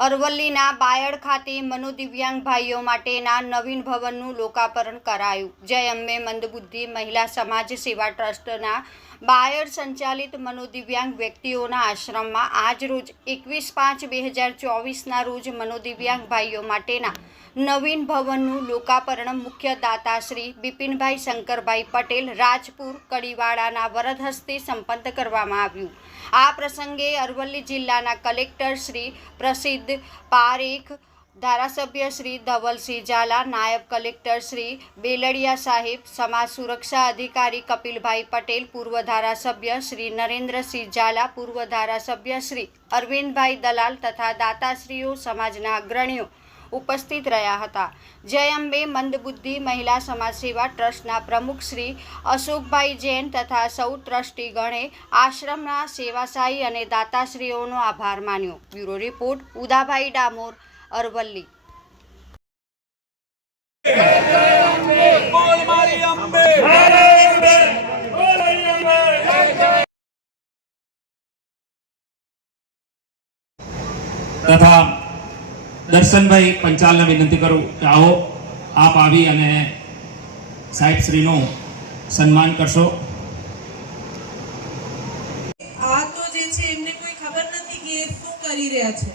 અરવલ્લીના બાયડ ખાતે મનોદિવ્યાંગ ભાઈઓ માટેના નવીન ભવનનું લોકાર્પણ કરાયું. જય અંબે મંદબુદ્ધિ મહિલા સમાજ સેવા ટ્રસ્ટના બાયડ સંચાલિત મનોદિવ્યાંગ વ્યક્તિઓના આશ્રમમાં આજરોજ એકવીસ પાંચ બે હજાર ચોવીસના રોજ મનોદિવ્યાંગ ભાઈઓ માટેના નવીન ભવનનું લોકાપર્ણ મુખ્ય દાતા શ્રી બિપિનભાઈ શંકરભાઈ પટેલ રાજપુર કડીવાડાના વરદ હસ્તે સંપન્ન કરવામાં આવ્યું. આ પ્રસંગે અરવલ્લી જિલ્લાના કલેક્ટર શ્રી પ્રસિદ્ધ પારેખ, ધારાસભ્ય શ્રી ધવલસિંહ ઝાલા નાયબ કલેક્ટર શ્રી બેલડિયા સાહેબ, સમાજ સુરક્ષા અધિકારી કપિલભાઈ પટેલ, પૂર્વ ધારાસભ્ય શ્રી નરેન્દ્રસિંહ ઝાલા પૂર્વ ધારાસભ્ય શ્રી અરવિંદભાઈ દલાલ તથા દાતાશ્રીઓ, સમાજના અગ્રણીઓ ઉપસ્થિત રહ્યા હતા. જય અંબે મંદબુદ્ધિ મહિલા સમાજ સેવા ટ્રસ્ટના પ્રમુખ શ્રી અશોકભાઈ જૈન તથા સૌ ટ્રસ્ટીગણે આશ્રમના સેવાશાહી અને દાતાશ્રીઓનો આભાર માન્યો. Bureau report, Udabhai Damor, Aravalli. તથા દર્શનભાઈ પંચાલને વિનંતી કરું કે આવો, આપ આવી અને સાહેબશ્રીનું સન્માન કરશો. જે છે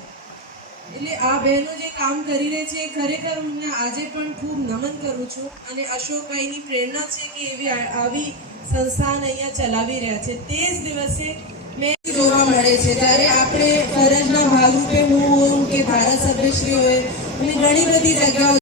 એટલે આ બહેનો જે કામ કરી રહી છે ખરેખર હું આજે પણ ખૂબ નમન કરું છું અને અશોકભાઈની પ્રેરણા છે કે એવી આવી સંસ્થાન અહીંયા ચલાવી રહ્યા છે. તે જ દિવસે મેં જોવા મળે છે. ત્યારે આપણે ભાગરૂપે હું હોય અને ઘણી બધી જગ્યાઓ